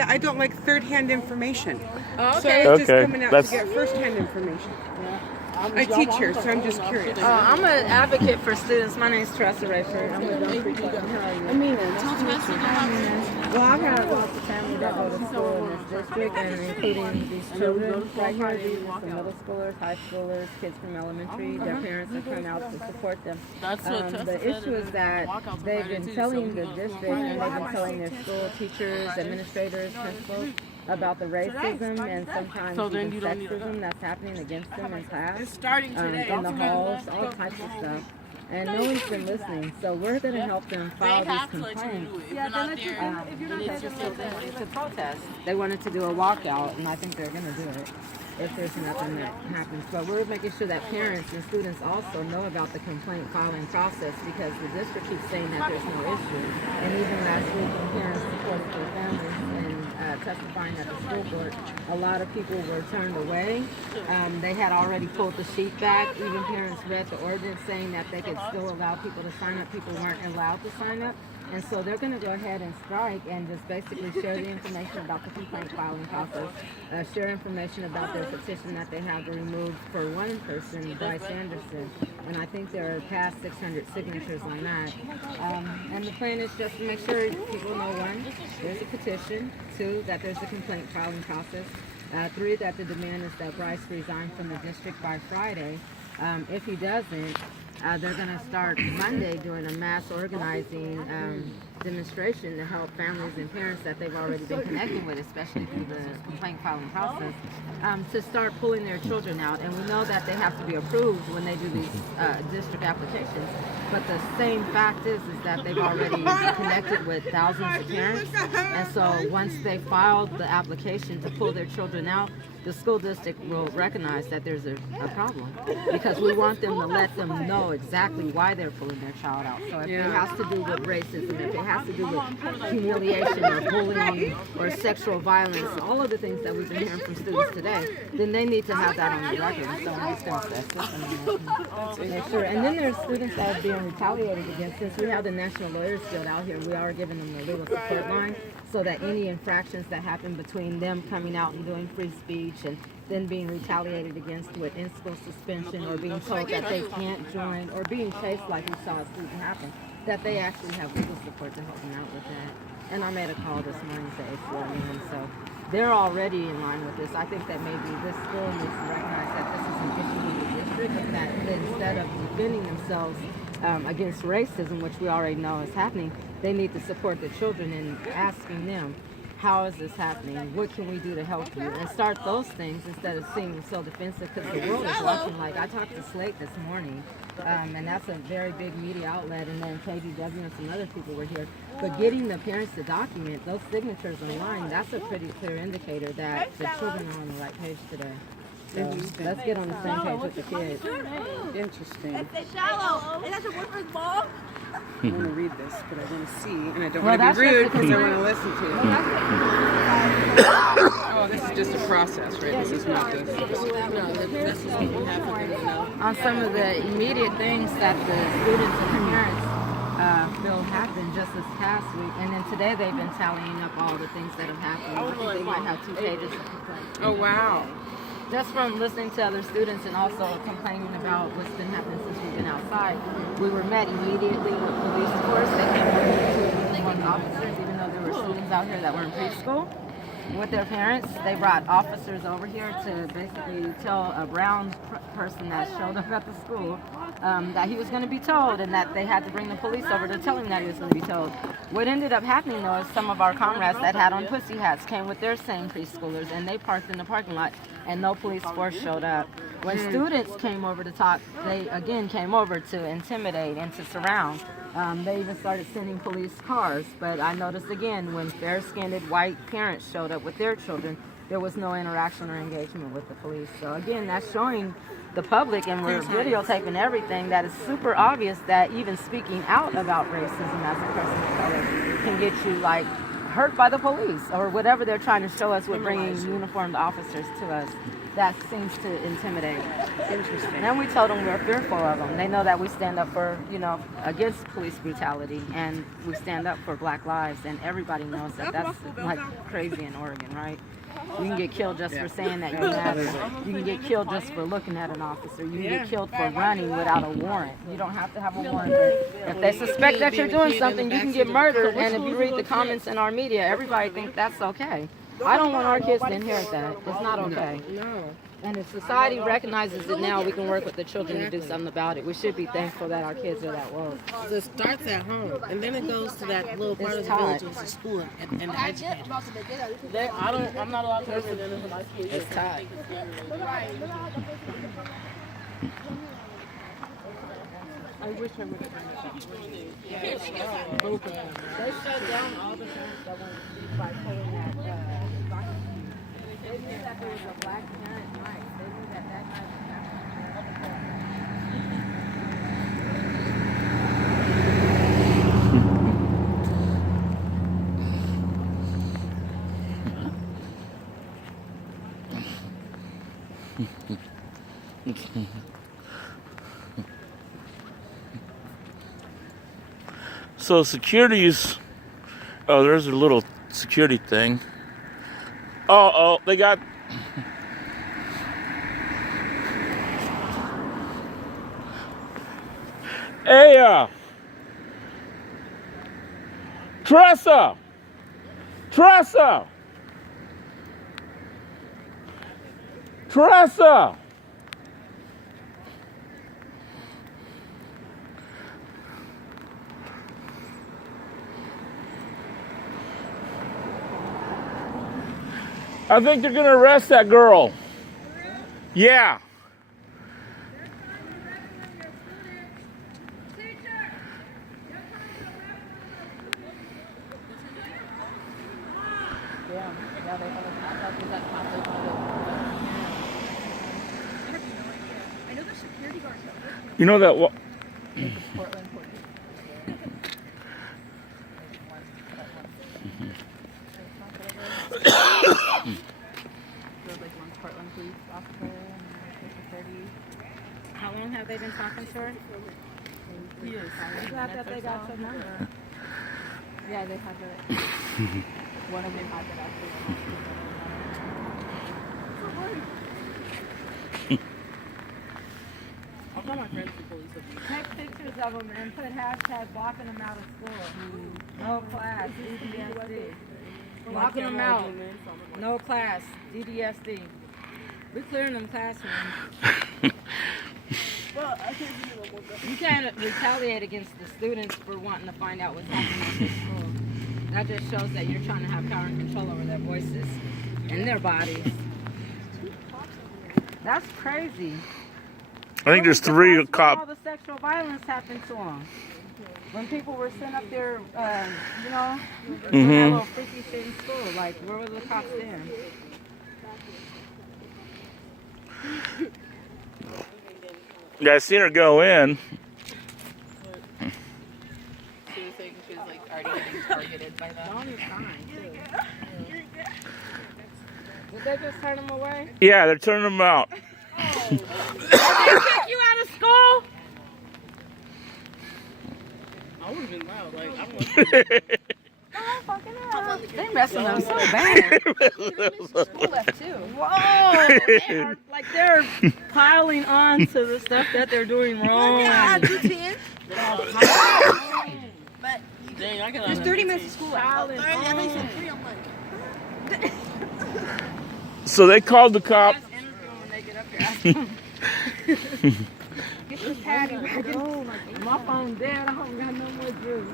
I don't like third-hand information. Oh, So okay. I was just Okay, coming out that's- to get first-hand information. I teach here, so I'm just curious. I'm an advocate for students. My name is Teresa Rayford. I'm with Dumfries. How are you? Amina, Well, I've had lots of family that go to school in this district, and including these children right here. These are some middle schoolers, high schoolers, kids from elementary. Their parents have come out to support them. The issue is that they've been telling the district and they've been telling their school teachers, administrators, principals about the racism and sometimes even sexism that's happening against them in class, in the halls, all types of stuff. And no one's been listening, so we're going to help them file these complaints. To protest. They wanted to do a walkout, and I think they're going to do it if there's nothing that happens. But we're making sure that parents and students also know about the complaint filing process, because the district keeps saying that there's no issue. And even last week, when parents supported their families and testifying at the school board, a lot of people were turned away. They had already pulled the sheet back. Even parents read the ordinance saying that they could still allow people to sign up. People weren't allowed to sign up. And so they're going to go ahead and strike and just basically share the information about the complaint filing process, share information about their petition that they have to remove for one person, Bryce Anderson. And I think there are past 600 signatures on that. And the plan is just to make sure people know, one, there's a petition, two, that there's a complaint filing process, three, that the demand is that Bryce resign from the district by Friday. If he doesn't, they're going to start Monday doing a mass organizing demonstration to help families and parents that they've already been connecting with, especially through the complaint filing process, to start pulling their children out. And we know that they have to be approved when they do these district applications. But the same fact is that they've already connected with thousands of parents. And so once they filed the application to pull their children out, the school district will recognize that there's a problem, because we want them to let them know exactly why they're pulling their child out. So if it has to do with racism, if it has to do with humiliation or bullying or sexual violence, all of the things that we've been hearing from students today, then they need to have that on the record. So I'm just going to assist them to make sure. And then there's students that are being retaliated against. Since we have the National Lawyers Guild out here, we are giving them the legal support line, so that any infractions that happen between them coming out and doing free speech and then being retaliated against with in-school suspension, or being told that they can't join, or being chased like we saw a student happen, that they actually have legal support to help them out with that. And I made a call this morning to ACLU, so they're already in line with this. I think that maybe this school needs to recognize that this is an issue with the district, and that instead of defending themselves against racism, which we already know is happening, they need to support the children in asking them, how is this happening? What can we do to help you? And start those things instead of seeming so defensive, because the world is watching. Like, I talked to Slate this morning, and that's a very big media outlet, and then KGW and some other people were here. But getting the parents to document those signatures online, that's a pretty clear indicator that the children are on the right page today. So let's get on the same page with the kids. Interesting. It's shallow. And that's a woodman's ball. I want to read this, but I want to see, and I don't want to be rude because I want to listen to it. Oh, this is just a process, right? This is not this. No, this is what we have to know. On some of the immediate things that the students and the parents feel happened just this past week, and then today they've been tallying up all the things that have happened. I think they might have 2 pages of complaints. Oh, wow. Just from listening to other students and also complaining about what's been happening since we've been outside, we were met immediately with police force. They came over to uniformed officers, even though there were students out here that were in preschool with their parents. They brought officers over here to basically tell a brown person that showed up at the school that he was going to be told, and that they had to bring the police over to tell him that he was going to be told. What ended up happening, though, is some of our comrades that had on pussy hats came with their same preschoolers, and they parked in the parking lot, and no police force showed up. When students came over to talk, they again came over to intimidate and to surround. They even started sending police cars, but I noticed again, when fair-skinned white parents showed up with their children, there was no interaction or engagement with the police. So again, that's showing the public, and we're videotaping everything, that is super obvious that even speaking out about racism as a person of color can get you like hurt by the police or whatever they're trying to show us with bringing uniformed officers to us. that seems to intimidate. Interesting. And then we told them we're fearful of them. They know that we stand up for, against police brutality, and we stand up for Black lives, and everybody knows that that's like crazy in Oregon, right? You can get killed just for saying that you matter. You can get killed just for looking at an officer. You can get killed for running without a warrant. You don't have to have a warrant. If they suspect that you're doing something, you can get murdered. And if you read the comments in our media, everybody thinks that's okay. I don't want our kids to inherit that. It's not okay. No. And if society recognizes it now, we can work with the children to do something about it. We should be thankful that our kids are that woke. So it starts at home, and then it goes to that little part of the village, which is school and the educators. I'm not allowed to listen to my school. It's tied. I wish I would have They shut down all the parents that wanted to be by pulling that document. They knew that there was a Black parent night. They knew that night was happening. So security's, oh, there's a little security thing. Oh, they got, hey, Tressa, I think they're going to arrest that girl. Yeah. You know that what? How long have they been talking to her? Years. I'm glad that they got your number. Yeah, they have it. One of them has it actually. I'll call my friends to police with you. Take pictures of them and put hashtag blocking them out of school. No class, DDSD. Blocking them out. No class, DDSD. We're clearing them classrooms. You can't retaliate against the students for wanting to find out what's happening at their school. That just shows that you're trying to have power and control over their voices and their bodies. That's crazy. I think there's 3 cops. All the sexual violence happened to them. When people were sent up there, doing that little freaky shit in school, like, where were the cops there? Yeah, I seen her go in. She was saying she was like already getting targeted by that. Donnie's fine, too. Did they just turn them away? Yeah, they're turning them out. Did they kick you out of school? I would have been loud. Like, I don't know. Oh, fucking hell. They messing up so bad. School left too. Whoa! They're piling on to the stuff that they're doing wrong. Dang, I got There's 30 minutes of school left. Piling on. So they called the cop. Ask Andrew when they get up here. Get your patty back on. My phone's dead. I don't got no more juice.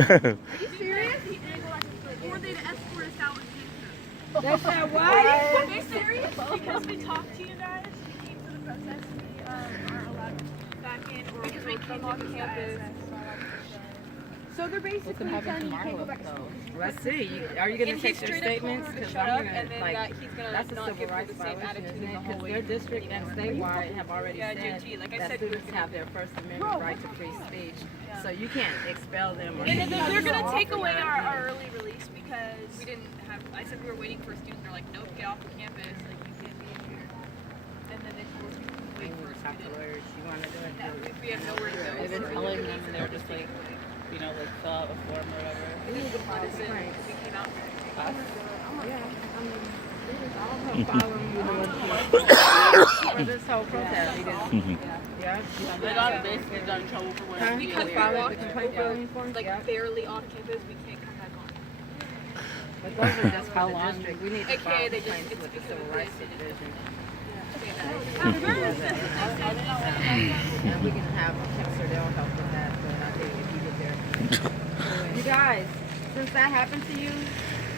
Are you serious? Or they'd escort us out with They said what? Are you serious? Because we talked to you guys, we came to the protest, we aren't allowed back in, or because we came to campus. So they're basically telling you can't go back to school. Let's see. Are you going to take their statements? Because I'm going and then that he's gonna that's a not civil give her rights the same violation, attitude isn't the it? whole Because week. their district and statewide have already Yeah, said JT, like I that said, students have their First Amendment right to free speech. So you can't expel them. Or And they're gonna take away our early release because we didn't have. I said we were waiting for a student. They're like, nope, get off the campus. Like you can't be in here. And then they told us we couldn't wait for a Talk to student. lawyers. You want to do it? If we have nowhere to go. They've been telling them and they're just like, you know, like fill out a form or whatever. We need to file What is it? complaints. We came out here. Yeah, I mean, we was all following you for this whole protest. We didn't. Yeah. They got basically got in trouble for wearing Because we File walked the complaint filing forms. like Yeah. barely off campus, we can't come back on. But those are just How for the long? district. We need to Okay, file they just- complaints it's with the because Civil of Rights this. Division. Yeah. And we can have Kempster, they'll help with that, but I think if you get there. You guys, since that happened to you,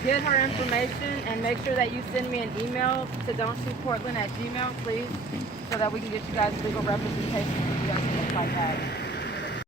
get her information and make sure that you send me an email to don'tshootportland@gmail.com, please, so that we can get you guys legal representation if you guys stuff like that.